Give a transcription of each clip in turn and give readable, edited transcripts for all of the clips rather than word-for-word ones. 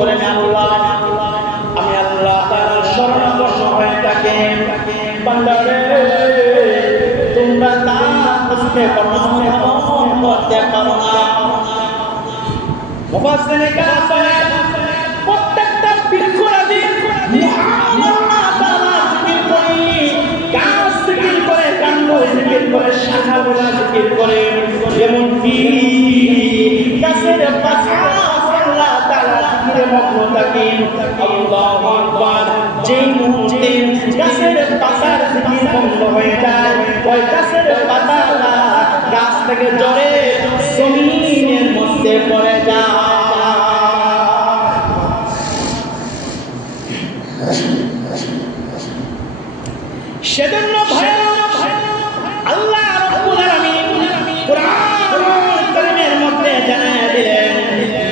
করে আল্লাহ আমি আল্লাহ তাআলার শরণাগত হয়ে থাকি বান্দারে তোমরা তা বুঝতে পারো না করতে পারো না মুফাসসিরে কেরাম বলেন প্রত্যেকটা বৃক্ষরাজি আল্লাহ তাআলা জিকির করে গাছ জিকির করে কাণ্ড জিকির করে শাখাগুলো জিকির করে যেমন কি গাছের পাতা আল্লাহ তাআলা জিকিরে মগ্ন থাকে আল্লাহু আকবার যেই মুহূর্তে গাছের পাতার জিকির বন্ধ হয়ে যায় ওই গাছের পাতাটা গাছ থেকে ঝরে জমিনের মধ্যে পড়ে যায় সেজন্য আল্লাহ রাব্বুল আলামিন কুরআনুল কারীমের মধ্যে জানায় দিলেন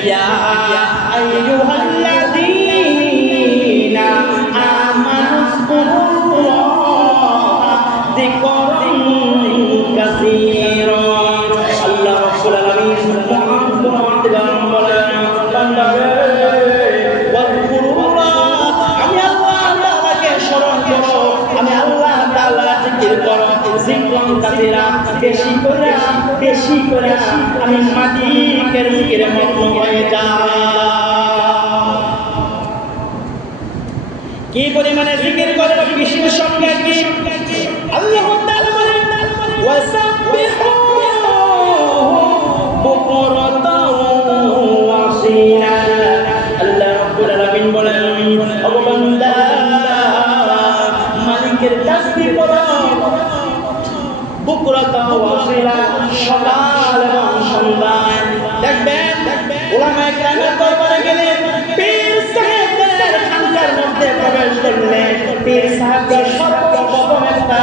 ইয়া আইয়ুহাল্লাযীনা আমানুযকুরুল্লাহা যিকরান কাসীরা আল্লাহ রাব্বুল আলামিন কুরআন বলেন বান্দারে ওয়াজকুরুল্লাহ আমি আল্লাহ তাআলাকে স্মরণ করো আমি আল্লাহ তাআলা জিকির করো জিকরান কাসীরা বেশি করে আমি মালিকের জিকিরে মগ্ন হয়ে যাই কি পরিমাণে জিকির করব কিসের সঙ্গে কি আল্লাহ তাআলা বলেন ওয়াসাব্বিহু বুকরাতাও ওয়া আসীলা আল্লাহ রাব্বুল আলামিন বলেন ও বান্দা মালিকের তাসবিহ করো বুকরাতাও ওয়া আসীলা সকাল এবং সন্ধ্যায় দেখবেন উলামায়ে কেরামের দরবারে গেলে পীর সাহেবদের খানকার মধ্যে প্রবেশ করলে পীর সাহেবরা সর্বপ্রথম একটা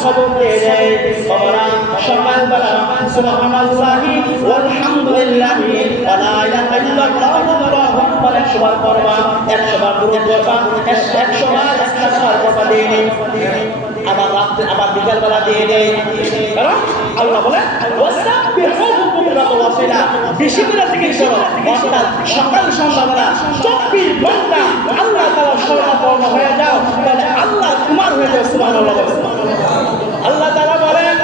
সবক দিয়ে দেয় বাবারা সকালবেলা সুবহানাল্লাহি ওয়ালহামদুলিল্লাহি ওয়া লা ইলাহা ইল্লাল্লাহু আল্লাহু আকবার 100 বার পড়বা 100 বার দুরূদ পড়বা 100 বার ইস্তিগফার করবা দিয়ে আবার রাতে আবার বিকালবেলা দিয়ে দেয় কারণ আল্লাহ বলে ওয়াসাব্বিহু বুকরাতাও ওয়া আসীলা বেশি করে জিকির করো অর্থাৎ সকাল সন্ধ্যাবেলা 24 ঘন্টা আল্লাহ তাআলার শরণাপন্ন হয়ে যাও তাহলে আল্লাহ তোমার হয়ে যাবে সুবহানাল্লাহ আল্লাহ তাআলা বলেন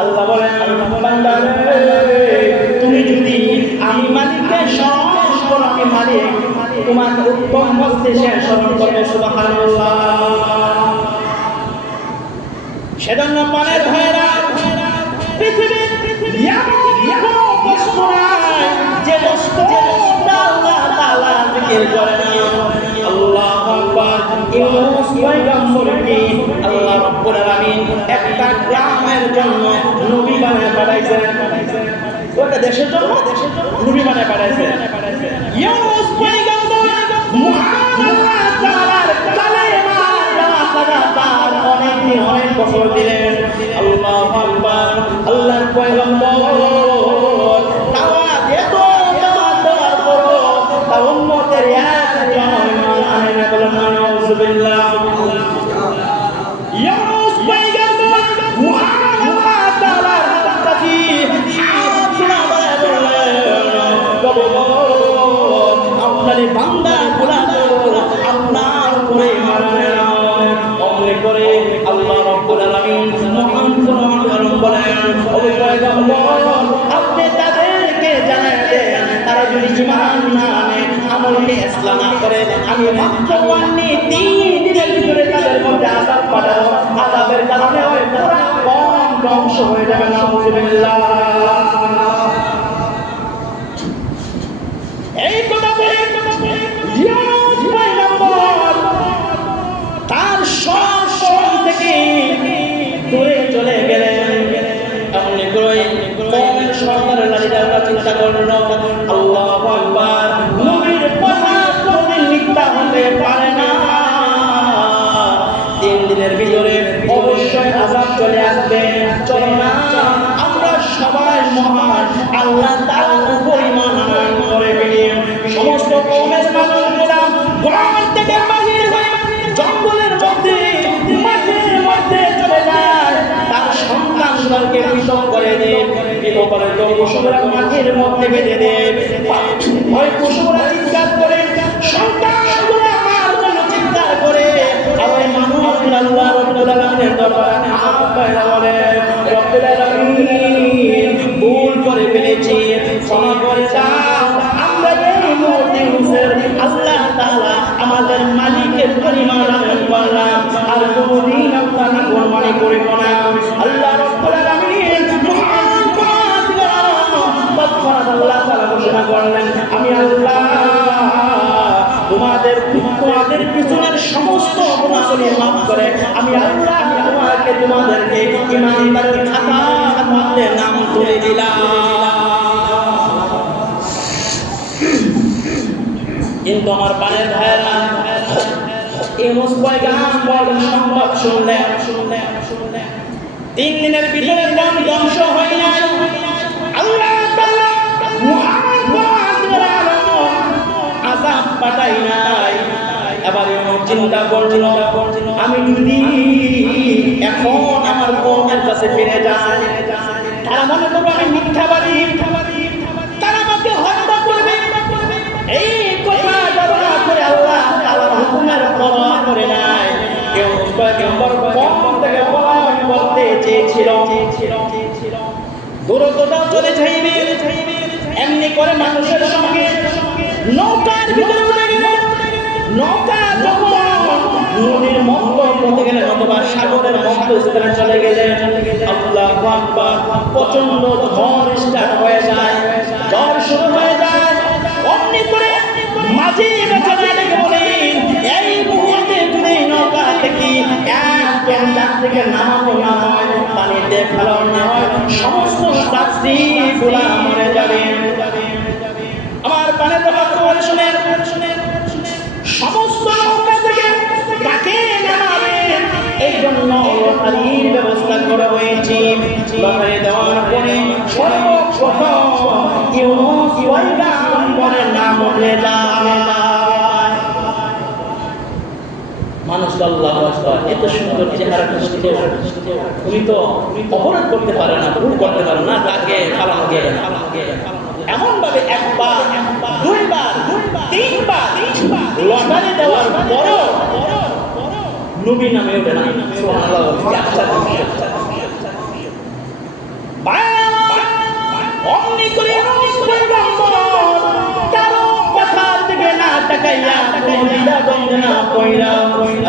আল্লাহ বলেন বান্দারে তুমি যদি আমি মালিককে স্মরণ করো আমি মালিক তোমাকে উত্তম মস্তিষ্কে স্মরণ করবে সুবহানাল্লাহ সেজন্য পানের ভাইরা পৃথিবীর এমন বস্তু নাই যে বস্তু আল্লাহ তাআলা জিকির করে না আল্লাহু আকবার ইউনুস পয়গম্বরকে আল্লাহ রাব্বুল আলামিন একটা গ্রামের জন্য নবী বানায় পাঠাইছেন ওটা দেশের জন্য নবী বানায় পাঠাইছেন ইউনুস পয়গম্বর মুহাম্মদ তাআলার কালেমা লাগাতার অনেক বছর দিলেন আল্লাহু আকবার আল্লাহর পয়গম্বর দাওয়াত এত দাওয়াত দেওয়ার পরও তার উম্মতের একজন ঈমান আনে না বলেন নাউযুবিল্লাহ ইউনুস পয়গম্বর মুহাম্মদ তাআলার কাছে হাত জোড়া বললেন আপনার বান্দা গুলা আপনার উপরে ঈমান আনে না অমনি করে আল্লাহ রাব্বুল আলামিন মহান কোরআন বলেন ও পয়গম্বর আপনি তাদেরকে জানায় দেন তারা যদি ঈমান না আনে আমলকে ইসলাম না করে আমি মাত্র 3 দিনের ভিতরে তাদের মধ্যে আযাব পাঠাবো আযাবের কারণে ওই পুরো কওম ধ্বংস হয়ে যাবে নাউযুবিল্লাহ এই কথা বলে ইউনুস পয়গম্বর তার সব থেকে দূরে চলে গেলেন এমনি করে কওমের সরকারের লালিদাররা চিন্তা করল আল্লাহু আকবার নবীর কথা কোনদিন মিথ্যা হতে পারে না 3 দিনের ভিতরে অবশ্যই আযাব চলে আসবে চলো না আমরা পশুদেরকে পৃথক করে দেন, গৃহপালিত পশুরা মাঠের মধ্যে বেঁধে দেন। ওই পশুরা চিৎকার করে, সন্তানগুলো আমার জন্য চিৎকার করে, আর ওই মানুষগুলো আল্লাহ রাব্বুল আলামিনের দরবারে হাত পায়রা বলে, রব্বুল আলামিন ভুল করে ফেলেছি, ক্ষমা করে দাও। আমরা এই মুহূর্তে আল্লাহ তাআলা আমাদের মালিকের পরিমাণ আমল করলাম, আর কোনদিন আপনাকে কুরবানি করব না। আল্লাহ রাব্বুল আলামিন আল্লাহ তাআলা ঘোষণা করলেন, আমি আল্লাহ তোমাদের পিছনের সমস্ত গুনাহগুলো মাফ করে আমি আল্লাহ তোমাদেরকে ইমানদারের খাতার মধ্যে নাম তুলে দিলাম। কিন্তু আমার পানের ভাইয়েরা এই পয়গম্বর সংবাদ শুনলেন, 3 দিনের ভিতরে বন ধ্বংস হয়ে যায়। আল্লাহ তাআলা মুহাম্মদ আযাব পাঠাই নাই। এবার চিন্তা করছিল, আমি যদি এখন আমার কওমের কাছে ফিরে যাই, তারা মনে করবে আমি মিথ্যাবাদী, তারা আমাকে হত্যা করবে। এই কথা বলা করে আল্লাহ তাআলার হুকুমের পরোয়া করে নাই। কেউ পয়গম্বর কওম থেকে পলায়ন করতে চেয়েছিল, দূরত্বটা চলে যাইবে, এমনি করে মানুষের সঙ্গে নৌকার ভিতরে উঠে গেল। নৌকা যখন নদীর মধ্য পথে গেলেন অথবা সাগরের মধ্যস্থলে চলে গেলেন, আল্লাহু আকবার, প্রচন্ড ঝড় স্টার্ট হয়ে যায়, ঝড় শুরু হয়ে যায়। অমনি করে মাঝি বেচারা ডেকে বলেন, এই মুহূর্তে যদি নৌকা থেকে একজন যাত্রীকে নামানো না হয়, পানিতে ফেলানো না হয়, সমস্ত যাত্রীগুলা মরে যাবে। আমার পানের কথা শুনেন, সমস্ত নৌকা থেকে কাকে নামাবেন এই জন্য লটারির ব্যবস্থা করা হয়েছে। লটারি দেওয়ার পরে সর্বপ্রথম ইউনূস পয়গম্বরের নাম উঠে যায়। মানুষ আল্লাহু আকবার, এত সুন্দর চেহারা তুমি তো অপরাধ করতে পারে না, ভুল করতে পারে না, তাকে ফালানো যাবে না। এমন ভাবে একবার, দুইবার, তিনবার লটারি দেওয়ার পরও নবী নামে ওঠে না। সুবহানাল্লাহ। অমনি করে কারো কথার দিকে না তাকাইয়া, কোনো দ্বিধাদ্বন্দ্ব না কইরা,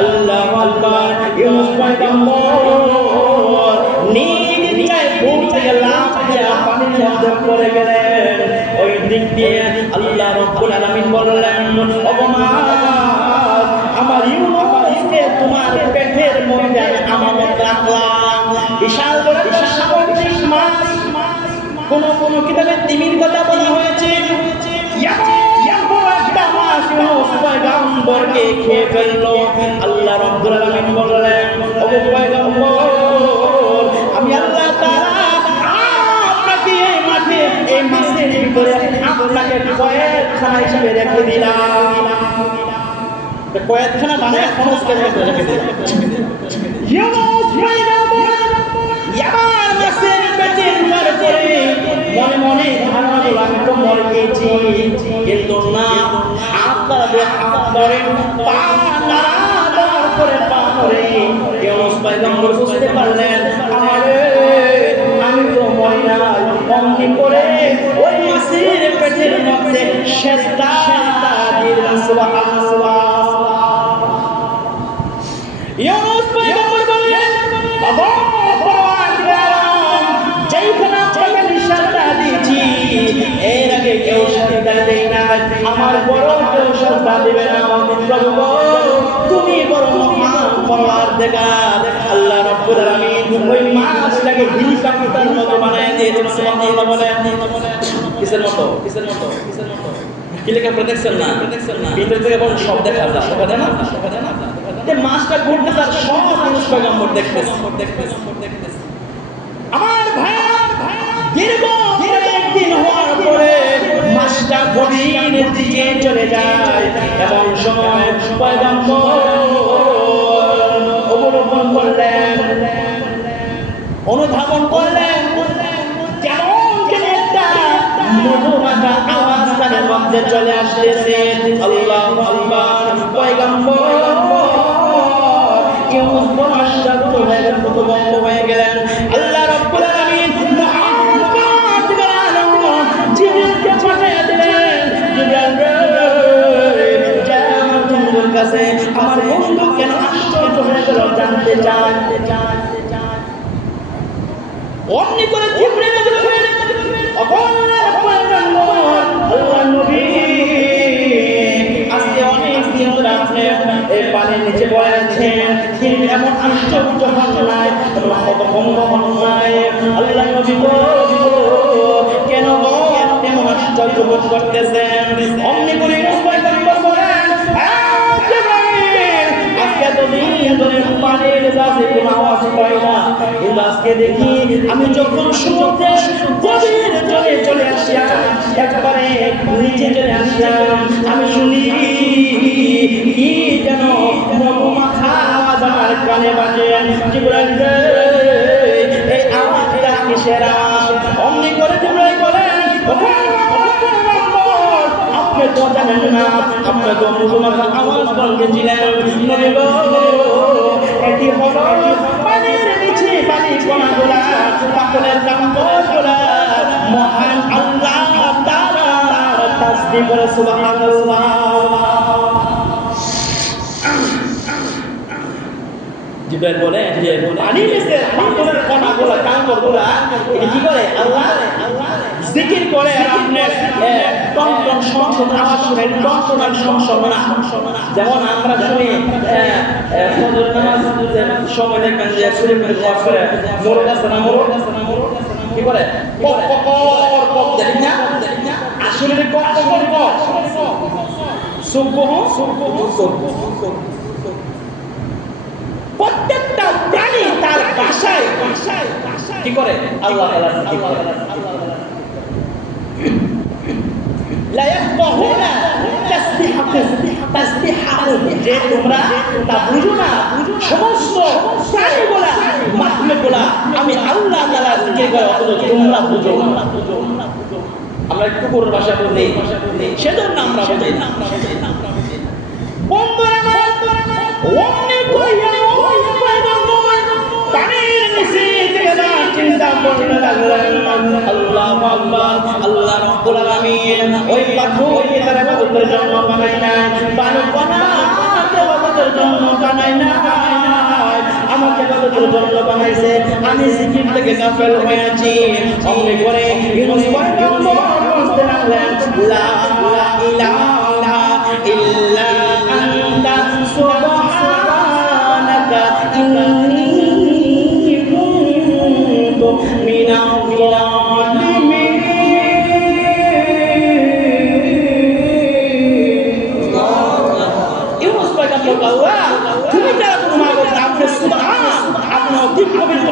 আল্লাহু আকবার, ইউনূস পয়গম্বর নিজ ইচ্ছায় ভূমি থেকে লাফ দিয়ে পানির মধ্যে পড়ে গেলেন। ওই দিক দিয়ে আল্লাহ রাব্বুল আলামিন বললেন, আমার ইউনূসকে তোমার পেটের মধ্যে আমানত রাখলাম। বিশাল বড় সাগরিক মাছ, কোন কিতাবে তিমির কথা বলা হয়েছে। পয়গম্বরকে খেয়ে ফেললো। আল্লাহ রাব্বুল আলামিন বললেন, ও পয়গম্বর, আমি আল্লাহ তাআলা আপনাকে এই মাঠে এই মাছের ভিতরে আপনাকে কয়েদখানা হিসেবে রেখে দিলাম। কয়েদখানা মানে খরচকে রেখে দিলাম। ইউনূস পয়গম্বর এবার মাছের পেটের পরে মনে মনে ধারণা করল, আমি তো মরে গেছি। কিন্তু না, হাত ধরে পা নাড়ানোর পরে পা ধরে ইউনূস পয়গম্বর বুঝতে পারলেন, আমি তো মরি না। অমনি করে ওই মাছের পেটের মধ্যে সেজদা দিলেন। সুবহানাল্লাহ। ইউনূস পয়গম্বর বললেন, এর আগে কেউ সেজদা দেয় না, আমার বড় কেউ সেজদা দিবে না। প্রভু তুমি বড় মহান পরওয়ারদিগার। আল্লাহ রাব্বুল আলামিন ওই মাছটাকে হেলিকপ্টার মতো বানায় দিয়েছেন। সুবহানাল্লাহ বলেন। কিসের মতো? হেলিকপ্টার দেখছেন না? ভিতর থেকে বড় সব দেখা যায়, সব দেখা না? যে মাছটা ঘুরতে তার সব মানুষ পয়গম্বর দেখতেছে। আমার ভাই দীর্ঘ একদিন হওয়ার পরে মাছটা গভীরের দিকে চলে যায়। এমন সময় পয়গম্বর অবলোকন করলেন, অনুধাবন করলেন, মধ্যে চলে আসতেছে। আল্লাহু আকবার। পয়গম্বর ইউনুস বড় আশ্চর্য হয়ে গেলেন, হতভম্ব হয়ে গেলেন। আল্লাহ রাব্বুল আলামিন মুহাম্মদ জিবরিলকে পাঠিয়ে দিলেন। জিবরিল যাও আমার বন্ধুর কাছে, আমার বন্ধু কেন আশ্চর্য হয়ে গেল জানতে চান। অমনি করে জিবরিল আল্লাহ নবী আজকে অনেক দিন ধরে আপনি এই পানির নিচে বয়ে আছেন, কিন্তু এমন আশ্চর্য হন নাই, হতভম্ব হন নাই। আল্লাহ নবী কেন এমন আশ্চর্য বোধ করতেছেন? অমনি করে আজকে দেখি আমি যখন সমুদ্রের গভীর জলে চলে আসলাম, একবারে নিচে চলে আসলাম, আমি শুনি কি যেন মধুমাখা আওয়াজ আমার কানে বাজে। জিবরাইল এই আওয়াজটা কিসের আওয়াজ? অমনি করে জিবরাইল বলেন, আপনি তো জানেন না, আপনি তো মধুমাখা আওয়াজ বলছিলেন। নবী গো, এটি হলো পানির নিচে পানি কণাগুলা, পাথরের কাম্পগুলা মহান আল্লাহ তাআলার তাসবিহ করে সুবহানাল্লাহ। জিবরাইল বলে যে পানির নিচে পাথরের কণাগুলা কাম্পগুলা এটি কি করে? আল্লাহ জিকির করে। আর আপনি টনটন সংশোধন আওয়াজ শুনেন, টনটনার সংশোধন। যেমন আমরা শুনি ফজর নামাজ সময় দেখবেন যে শুরু করে ওয়াজ করে মোরগ আছে না, মোরগ কি করে কক কক কক দেখ না, আসলে কক কক কক সুবহ প্রত্যেকটা প্রাণী তার ভাষায় কি করে? আল্লাহ তাআলা জিকির করে। লা ইয়াফকাহুনা তাসবিহাহুম, যে তোমরা তা বুঝো না, সমস্ত প্রাণীগুলা মাখলুকগুলা আমি আল্লাহ তাআলা জিকির করে, অথচ তোমরা বুঝো না। আমরা কুকুরের ভাষা বলি, সেজন্য আমরা বুঝি না। বন্ধুরা অনেক পানির নিচে থেকে চিন্তা করতে লাগলেন। আল্লাহু আকবার। আল্লাহ রাব্বুল আলামিন ওই পাথরকে তার ইবাদতের জন্য বানায় না, পানি বানাতে ইবাদতের জন্য বানায় না, আমাকে ইবাদতের জন্য বানাইছে। আমি জিকির থেকে গাফেল হয়েছি। অমনি করে ইউনুস পয়গম্বর বলতে লাগলেন, লা ইলাহা ইল্লা আনতা সুবহানাকা ইন্নী কুনতু মিনাল যালিমিন। ইউনুস পয়গম্বর আল্লাহ তুমি যারা তোমার নামে সুবহান, আপনি অতি পবিত্র,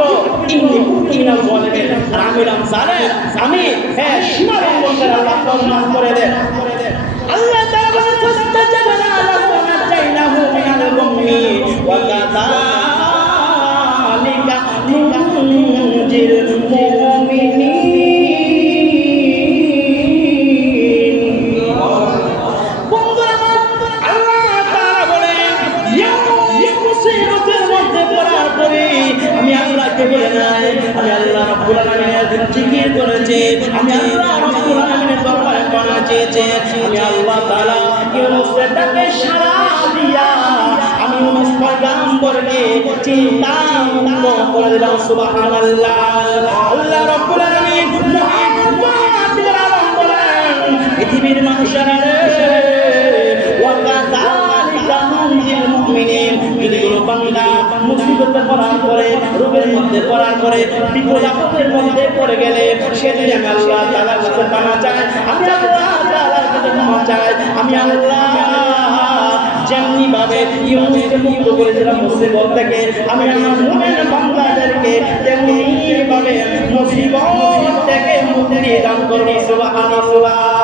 ইন্নী কুনতু মিনাল যালিমিন। আর আমি নাম জালেম, আমি সীমা লঙ্ঘন করে আল্লাহর নাম করে দেন। আল্লাহ তাআলা বলেন, ফাস্তাজাবনা লাহু ওয়া নাজাইনাহু মিনাল গাম্মি ওয়া কাযালিকা নুনজিল মুমিনিন। বন্ধুরা আল্লাহ তাআলা বলেন, মুসিবতের মধ্যে পড়ার পরে আমি আল্লাহকে বলে নাই, আমি আল্লাহ রাব্বুল আলামিনের জিকির করেছি, আমি আল্লাহ রাব্বুল আলামিনের দরবারে পানা চেয়েছি। আমি আল্লাহ তাআলা ইউনুসের ডাকে সাড়া দিয়া আমি ইউনুস পয়গম্বরকে চিন্তা মুক্ত করে দিলাম। সুবহানাল্লাহ। আল্লাহ রাব্বুল আলামিন মুহাম্মদ আলম বলেন, পৃথিবীর মানুষেরা ওয়া কাযালিকা নুনজিল মুমিনিন, যদি কোনো বান্দা মুসিবতে পড়ার পরে, রোগের মধ্যে পড়ার পরে, বিপদ আপদের মধ্যে পড়ে গেলে সে যদি আমি আল্লাহ তাআলার কাছে ক্ষমা চায়, আমি আল্লাহ তাআলার কাছে ক্ষমা চাই, আমি আল্লাহ যেমনি ভাবে ইউনুসকে মুক্ত করেছিলাম মুসিবত থেকে, আমি আমার মুমিন বান্দাদেরকে তেমনি ভাবে মুসিবত থেকে মুক্তি দান করব। সুবহানাল্লাহ।